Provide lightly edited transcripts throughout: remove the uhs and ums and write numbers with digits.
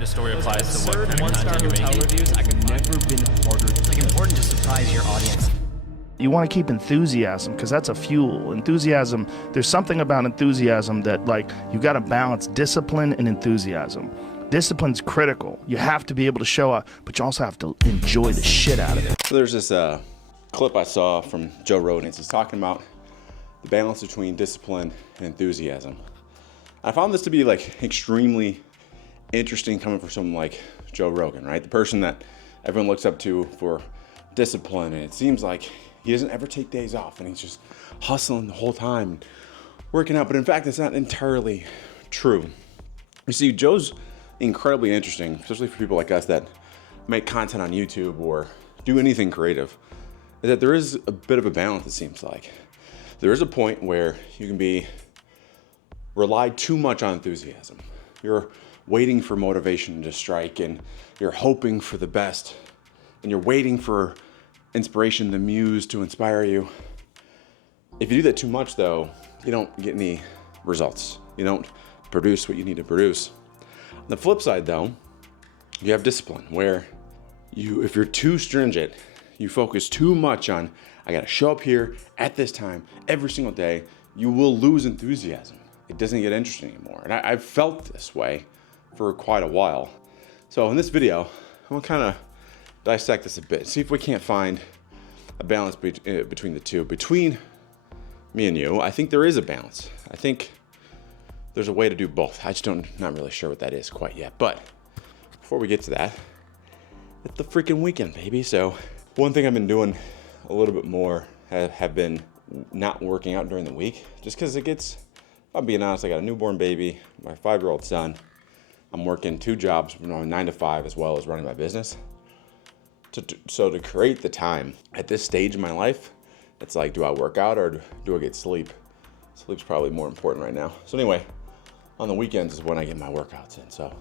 kind of story applies to what kind of content you're making. Reviews, I could never been harder. It's like important to surprise your audience. You want to keep enthusiasm because that's a fuel. Enthusiasm, there's something about enthusiasm that, like, you got to balance discipline and enthusiasm. Discipline's critical. You have to be able to show up, but you also have to enjoy the shit out of it. So there's this clip I saw from Joe Rogan. He's talking about the balance between discipline and enthusiasm. I found this to be like extremely interesting coming from someone like Joe Rogan, right? The person that everyone looks up to for discipline, and it seems like he doesn't ever take days off, and he's just hustling the whole time, working out. But in fact, it's not entirely true. You see, Joe's incredibly interesting, especially for people like us that make content on YouTube or do anything creative, is that there is a bit of a balance, it seems like. There is a point where you can rely too much on enthusiasm. You're waiting for motivation to strike, and you're hoping for the best, and you're waiting for inspiration, the muse to inspire you. If you do that too much, though, you don't get any results. You don't produce what you need to produce. On the flip side, though, you have discipline, where if you're too stringent, you focus too much on, I gotta show up here at this time every single day, you will lose enthusiasm. It doesn't get interesting anymore. And I've felt this way for quite a while. So in this video, I'm gonna kind of dissect this a bit, see if we can't find a balance between the two. Between me and you, I think there is a balance. I think there's a way to do both. I just not really sure what that is quite yet. But before we get to that, it's the freaking weekend, baby. So one thing I've been doing a little bit more have been not working out during the week, just because if I'm being honest, I got a newborn baby, my 5-year-old son. I'm working 2 jobs, 9 to 5, as well as running my business. So to create the time at this stage in my life, it's like, do I work out or do I get sleep? Sleep's probably more important right now. So anyway, on the weekends is when I get my workouts in. So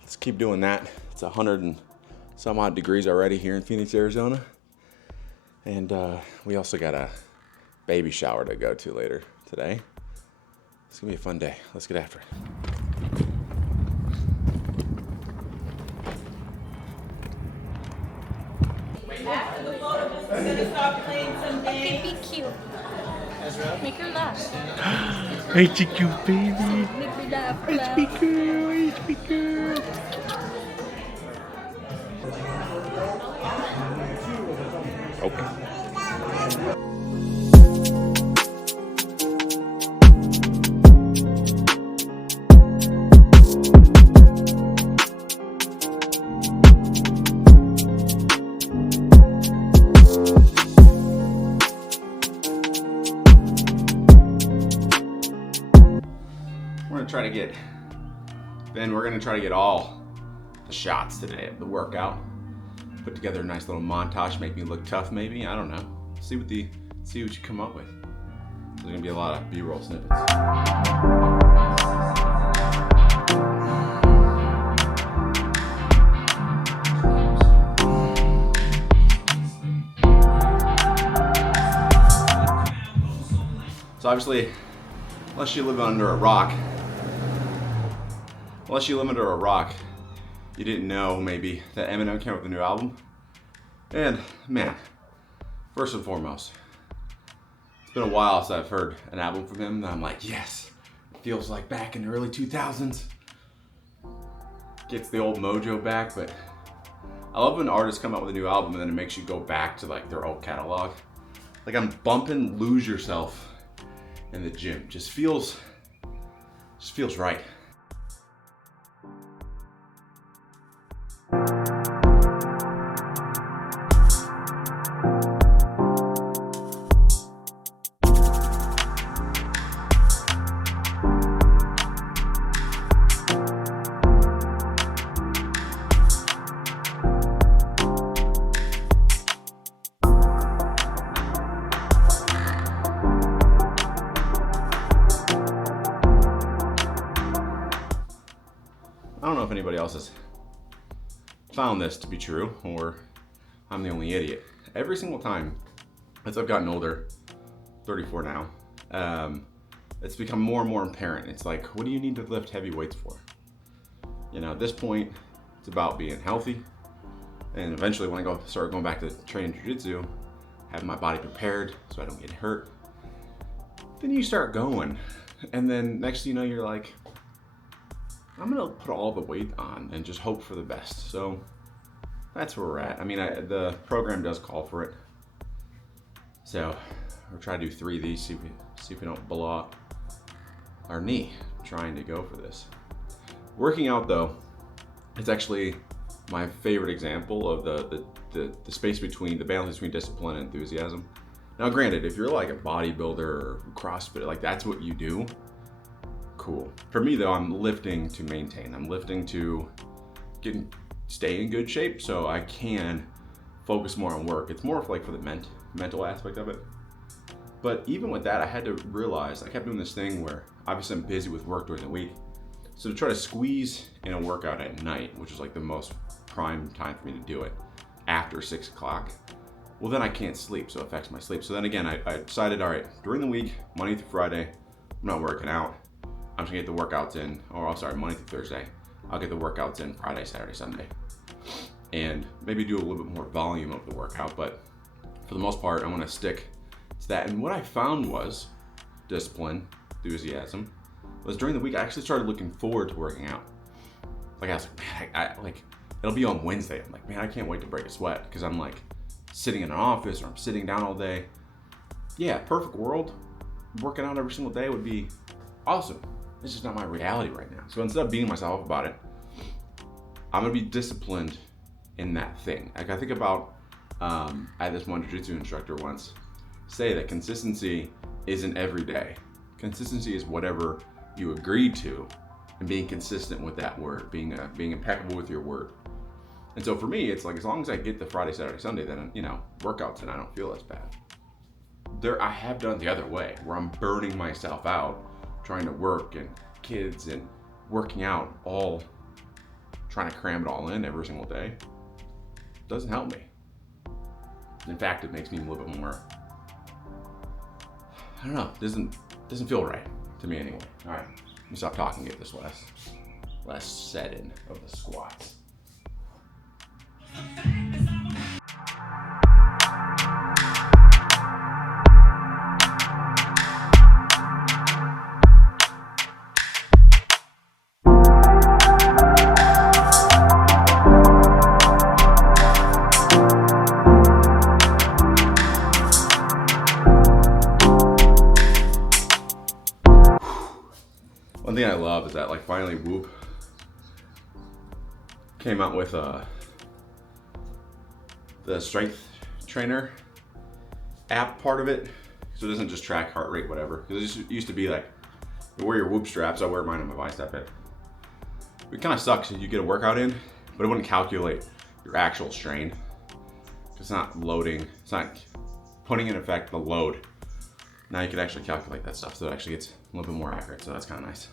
let's keep doing that. It's 100 and some odd degrees already here in Phoenix, Arizona. And we also got a baby shower to go to later today. It's gonna be a fun day. Let's get after it. After the photo, we're gonna start playing some games. Okay, be cute. Make her laugh. Ain't you cute, baby? Make her laugh. It's me girl, it's me girl. Okay. We're gonna try to get all the shots today of the workout. Put together a nice little montage, make me look tough maybe, I don't know. See what you come up with. There's gonna be a lot of B-roll snippets. So obviously, unless you live under a rock, you didn't know maybe that Eminem came up with a new album. And man, first and foremost, it's been a while since I've heard an album from him that I'm like, yes, it feels like back in the early 2000s. Gets the old mojo back, but I love when artists come out with a new album and then it makes you go back to like their old catalog. Like I'm bumping Lose Yourself in the gym. Just feels right. I don't know if anybody else has found this to be true, or I'm the only idiot. Every single time, as I've gotten older, 34 now, it's become more and more apparent. It's like, what do you need to lift heavy weights for? You know, at this point, it's about being healthy. And eventually when I start going back to training jiu-jitsu, having my body prepared so I don't get hurt, then you start going. And then next thing you know, you're like, I'm gonna put all the weight on and just hope for the best. So that's where we're at. I mean, the program does call for it. So we'll try to do 3 of these, see if we don't blow out our knee trying to go for this. Working out though, it's actually my favorite example of the space between, the balance between discipline and enthusiasm. Now granted, if you're like a bodybuilder or CrossFit, like that's what you do, cool. For me though, I'm lifting to maintain. I'm lifting to stay in good shape so I can focus more on work. It's more of like for the mental aspect of it. But even with that, I had to realize, I kept doing this thing where obviously I'm busy with work during the week. So to try to squeeze in a workout at night, which is like the most prime time for me to do it, after 6 o'clock, well then I can't sleep, so it affects my sleep. So then again, I decided, all right, during the week, Monday through Friday, I'm not working out. I'm just gonna get the workouts in, Monday through Thursday. I'll get the workouts in Friday, Saturday, Sunday. And maybe do a little bit more volume of the workout, but for the most part, I wanna stick to that. And what I found was discipline, enthusiasm, was during the week, I actually started looking forward to working out. Like I was like, man, I it'll be on Wednesday. I'm like, man, I can't wait to break a sweat because I'm like sitting in an office or I'm sitting down all day. Yeah, perfect world, working out every single day would be awesome. It's just not my reality right now. So instead of beating myself about it, I'm gonna be disciplined in that thing. Like I think about, I had this one jiu-jitsu instructor once say that consistency isn't every day. Consistency is whatever you agreed to and being consistent with that word, being impeccable with your word. And so for me, it's like, as long as I get the Friday, Saturday, Sunday, then, you know, workouts and I don't feel as bad. I have done it the other way, where I'm burning myself out, trying to work and kids and working out, all trying to cram it all in every single day. Doesn't help me. In fact, it makes me a little bit more, I don't know, doesn't feel right to me anyway. All right, let me stop talking, get this last set in of the squats. One thing I love is that, like, finally Whoop came out with the strength trainer app part of it, so it doesn't just track heart rate, whatever. Because it used to be like, you wear your Whoop straps. I wear mine on my bicep. It kind of sucks. You get a workout in, but it wouldn't calculate your actual strain. It's not loading. It's not putting in effect the load. Now you can actually calculate that stuff, so it actually gets a little bit more accurate. So that's kind of nice.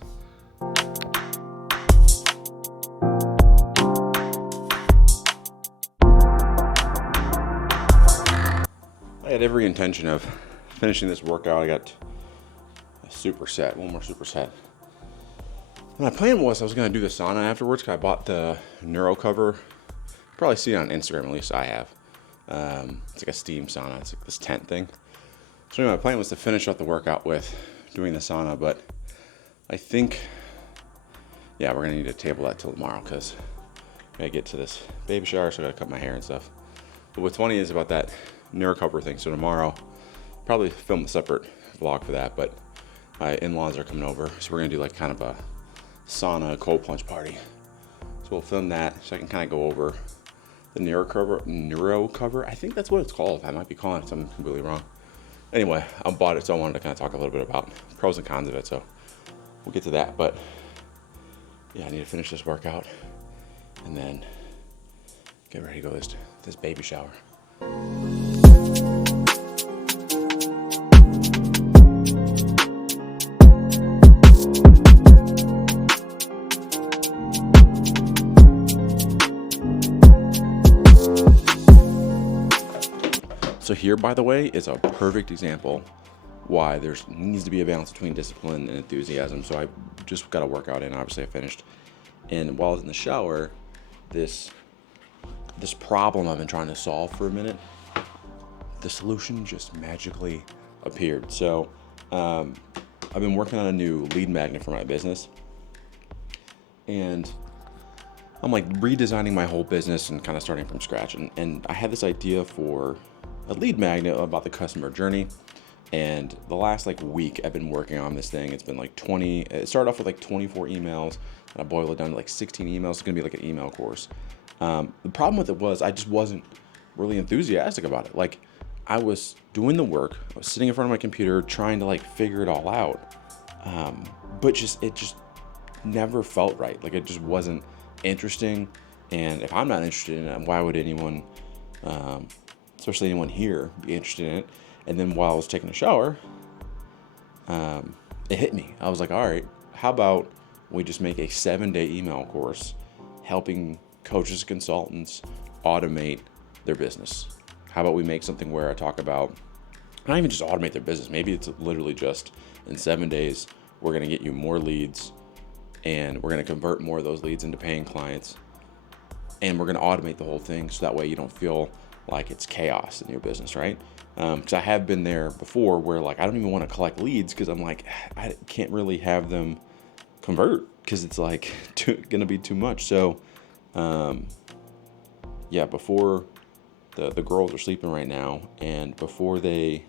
I had every intention of finishing this workout. I got a superset, one more superset. My plan was I was going to do the sauna afterwards, because I bought the neuro cover. You probably see it on Instagram, at least I have. It's like a steam sauna. It's like this tent thing. So anyway, my plan was to finish up the workout with doing the sauna, but I think, yeah, we're gonna need to table that till tomorrow, because I gotta get to this baby shower, so I gotta cut my hair and stuff. But what's funny is about that neuro cover thing, so tomorrow, probably film a separate vlog for that, but my in-laws are coming over, so we're gonna do like kind of a sauna cold plunge party. So we'll film that, so I can kind of go over the neuro cover. I think that's what it's called. I might be calling it something completely wrong. Anyway, I bought it, so I wanted to kind of talk a little bit about pros and cons of it, so we'll get to that. But yeah, I need to finish this workout and then get ready to go this baby shower. So here, by the way, is a perfect example why there needs to be a balance between discipline and enthusiasm. So I just got a workout in. Obviously, I finished. And while I was in the shower, this problem I've been trying to solve for a minute, the solution just magically appeared. So I've been working on a new lead magnet for my business, and I'm like redesigning my whole business and kind of starting from scratch. And I had this idea for a lead magnet about the customer journey. And the last like week I've been working on this thing. It's been like it started off with like 24 emails, and I boiled it down to like 16 emails. It's gonna be like an email course. The problem with it was I just wasn't really enthusiastic about it. Like, I was doing the work, I was sitting in front of my computer trying to like figure it all out. But it just never felt right. Like, it just wasn't interesting. And if I'm not interested in it, why would anyone, especially anyone here, be interested in it? And then while I was taking a shower, it hit me. I was like, all right, how about we just make a 7-day email course helping coaches, consultants automate their business? How about we make something where I talk about, not even just automate their business, maybe it's literally just in 7 days, we're going to get you more leads, and we're going to convert more of those leads into paying clients, and we're going to automate the whole thing so that way you don't feel like it's chaos in your business, right? Because I have been there before where like I don't even want to collect leads because I'm like, I can't really have them convert because it's like going to be too much. So yeah, before the girls are sleeping right now, and before they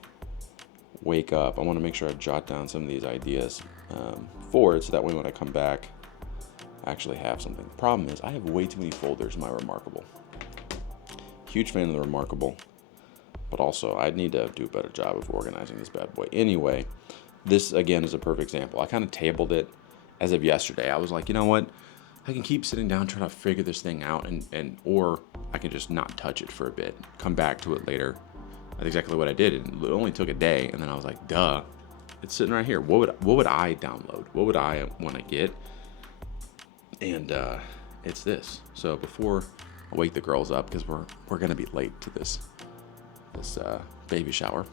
wake up, I want to make sure I jot down some of these ideas for it, so that way when I come back, I actually have something. The problem is I have way too many folders in my Remarkable. Huge fan of the Remarkable, but also I need to do a better job of organizing this bad boy. Anyway, this again is a perfect example. I kind of tabled it as of yesterday. I was like, you know what? I can keep sitting down trying to figure this thing out, or I can just not touch it for a bit, come back to it later. That's exactly what I did. It only took a day, and then I was like, duh, it's sitting right here. What would I download? What would I want to get? And it's this. So before I wake the girls up, because we're gonna be late to this baby shower,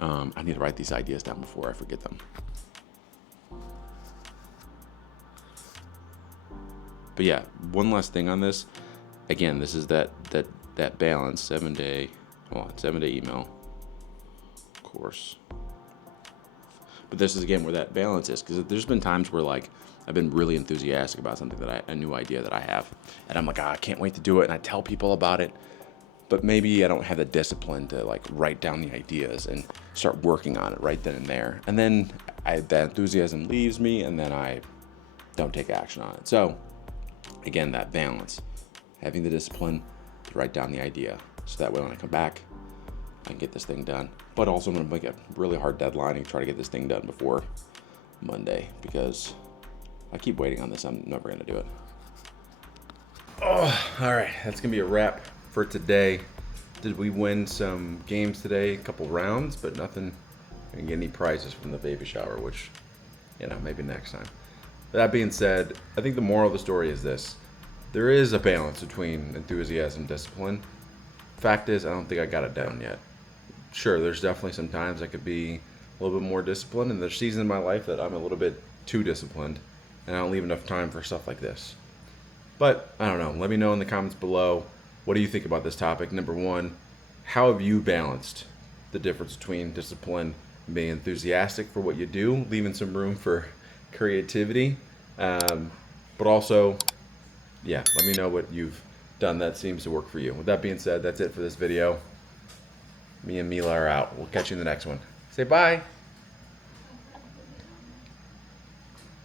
I need to write these ideas down before I forget them. But yeah, one last thing on this. Again, this is that balance 7-day email course. But this is again where that balance is, because there's been times where like I've been really enthusiastic about something a new idea that I have, and I'm like, I can't wait to do it, and I tell people about it, but maybe I don't have the discipline to like write down the ideas and start working on it right then and there, and then that enthusiasm leaves me, and then I don't take action on it. So again, that balance, having the discipline to write down the idea, so that way when I come back, I can get this thing done. But also I'm gonna make a really hard deadline and try to get this thing done before Monday, because I keep waiting on this. I'm never gonna do it. Oh, all right, that's gonna be a wrap for today. Did we win some games today? A couple rounds, but nothing. I didn't get any prizes from the baby shower, which, maybe next time. That being said, I think the moral of the story is this. There is a balance between enthusiasm and discipline. Fact is, I don't think I got it down yet. Sure, there's definitely some times I could be a little bit more disciplined, and there's seasons in my life that I'm a little bit too disciplined, and I don't leave enough time for stuff like this. But, I don't know. Let me know in the comments below, what do you think about this topic? Number one, how have you balanced the difference between discipline and being enthusiastic for what you do, leaving some room for creativity? But also, let me know what you've done that seems to work for you. With that being said, that's it for this video. Me and Mila are out. We'll catch you in the next one. Say bye.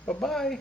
Bye-bye.